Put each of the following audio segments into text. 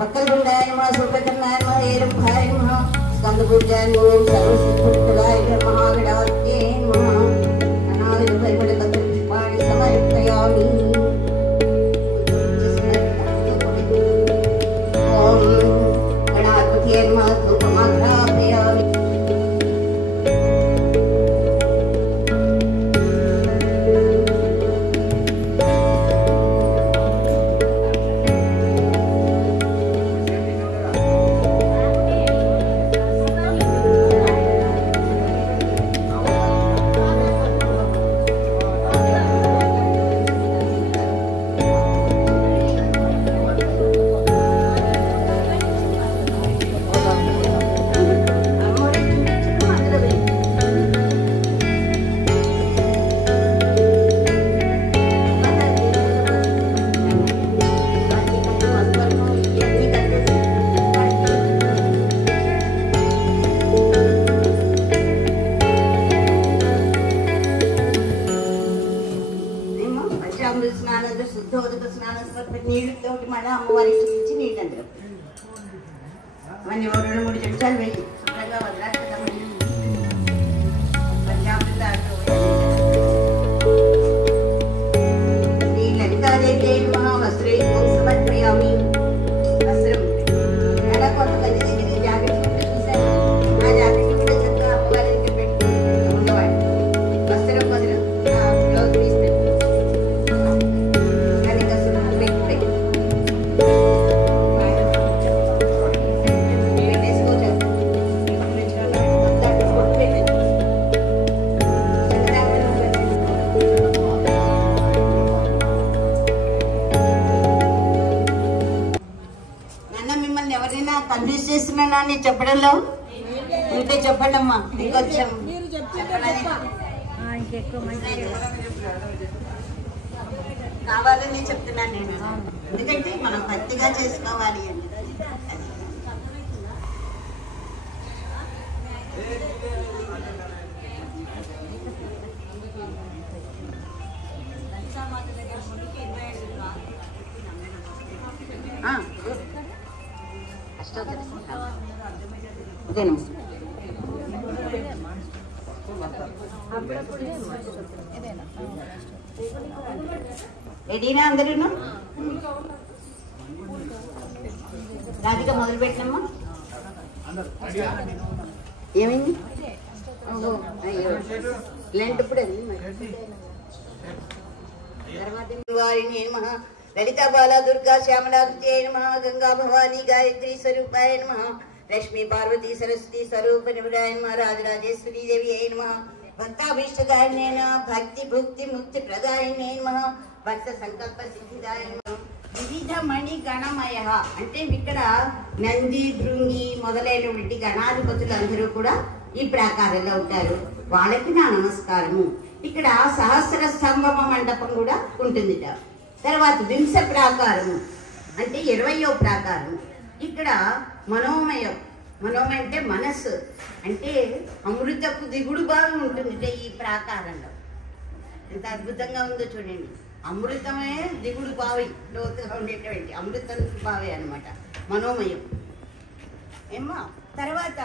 वक्रतुंडाय नमः सूर्यकर्णाय नमः एरंभाय नमः स्कंदपूज्याय नमः सर्वसिद्धिप्रदाय नमः महागणाधिपतये नमः अनादिपरिमलपत्रपुष्पाणि समर्पयामि। ओम गणाधिपतये नमः धूपमाघ्रापयामि। నీళ్ళతోటి మళ్ళీ అమ్మవారికి చూపించి నీళ్ళు అందరూ మళ్ళీ 2-3 చెంచాలు వేయి శుభ్రంగా వదిలేస్తామని శ్రీ లలితాదేవి మహావస్త్రే సమర్పయామి. వస్త్రం చాలా కొంతమంది దగ్గర జాకెట్ చూశాను, ఆ జాకెట్ కూడా చక్కగా అమ్మవారి దగ్గర పెట్టి ఉండేవాడు. వస్త్రం బదులు బ్లౌజ్ పీస్ పెట్టి కన్ఫ్యూజ్ చేస్తున్నానా అని చెప్పడంలో ఉంటే చెప్పండి అమ్మా. ఇంకొంచెం కావాలని చెప్తున్నాను నేను, ఎందుకంటే మనం భక్తిగా చేసుకోవాలి అని. రెడీనా అందరూ? రాధిక మొదలు పెట్టినమ్మా. ఏమైంది? లెంట్ ఇప్పుడు వారిని నమః లలితా బాల దుర్గా శ్యామలాకృత్యై నమః గంగా భవానీ గాయత్రి స్వరూపాయ నమః లక్ష్మీ పార్వతీ సరస్వతి స్వరూప నివరాయ నమః రాజరాజేశ్వరీ దేవి అయి నమః భక్తాభీష్టదాయినే నమః భక్తి భుక్తి ముక్తి ప్రదాయినే నమః భక్త సంకల్ప సిద్ధిదాయ నమః. వివిధ మణి గణమయ అంటే ఇక్కడ నంది భృంగి మొదలైనటువంటి గణాధిపతులు అందరూ కూడా ఈ ప్రాకారంలో ఉంటారు. వాళ్ళకి నా నమస్కారము. ఇక్కడ సహస్ర స్తంభమ మండపం కూడా ఉంటుంది. తర్వాత వింశ ప్రాకారము అంటే 20వ ప్రాకారం. ఇక్కడ మనోమయం, మనోమయం అంటే మనస్సు, అంటే అమృతపు దిగుడు భాగం ఉంటుంది ఈ ప్రాకారంలో. ఎంత అద్భుతంగా ఉందో చూడండి. అమృతమే దిగుడు బావి, లోతుగా ఉండేటువంటి అమృతం బావి అనమాట మనోమయం ఏమ్మా. తర్వాత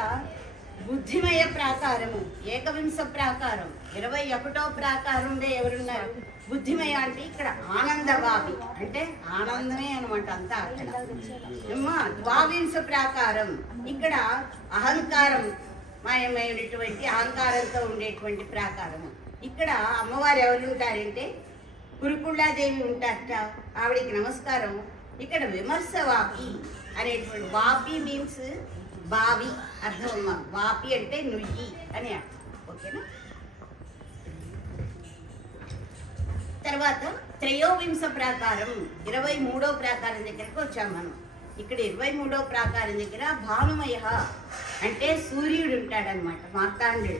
బుద్ధిమయ ప్రాకారము ఏకవింశ ప్రాకారం 21వ ప్రాకారంలో ఎవరున్నారు? బుద్ధిమయ అంటే ఇక్కడ ఆనందబావి అంటే ఆనందమే అనమాట అంతా అక్కడ. ఏమ్మా ద్వావింశ ప్రాకారం ఇక్కడ అహంకారం మాయమైనటువంటి అహంకారంతో ఉండేటువంటి ప్రాకారము. ఇక్కడ అమ్మవారు ఎవరు ఉంటారంటే కురుకుళ్ళాదేవి ఉంటారట, ఆవిడికి నమస్కారం. ఇక్కడ విమర్శ వాపి అనేటువంటి, వాపి మీన్స్ బావి అర్థం అమ్మ. వాపి అంటే నుయ్యి అని అర్థం. ఓకేనా? తర్వాత త్రయోవింశ ప్రాకారం 23వ ప్రాకారం దగ్గరకు వచ్చాం మనం. ఇక్కడ 23వ ప్రాకారం దగ్గర భానుమయ అంటే సూర్యుడు ఉంటాడనమాట, మార్తాండుడు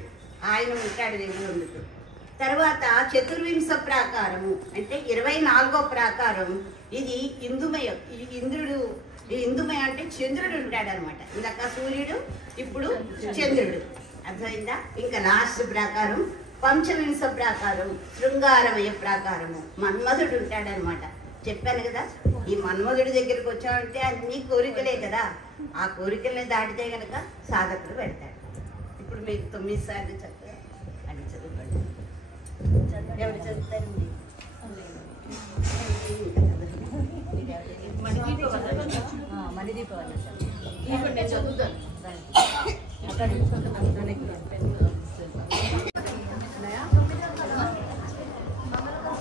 ఆయన ఉంటాడు దగ్గర ఉండుతూ. తర్వాత చతుర్వింశ ప్రాకారము అంటే 24వ ప్రాకారం. ఇది ఇందుమయం. ఈ ఇంద్రుడు, ఇందుమయ అంటే చంద్రుడు ఉంటాడనమాట. ఇందాక సూర్యుడు, ఇప్పుడు చంద్రుడు. అర్థమైందా? ఇంకా లాస్ట్ ప్రాకారం పంచవింశ ప్రాకారం శృంగారమయ ప్రాకారము. మన్మధుడు ఉంటాడనమాట. చెప్పాను కదా, ఈ మన్మధుడి దగ్గరికి వచ్చామంటే అన్ని కోరికలే కదా, ఆ కోరికల్ని దాటితే కనుక సాధకుడు పెడతాడు. ఇప్పుడు మీకు 9 సార్లు చక్కగా అని చదువుకోండి. ఎవరు చదువుతారండి? మణిదీప వల్ల చదువుతాను.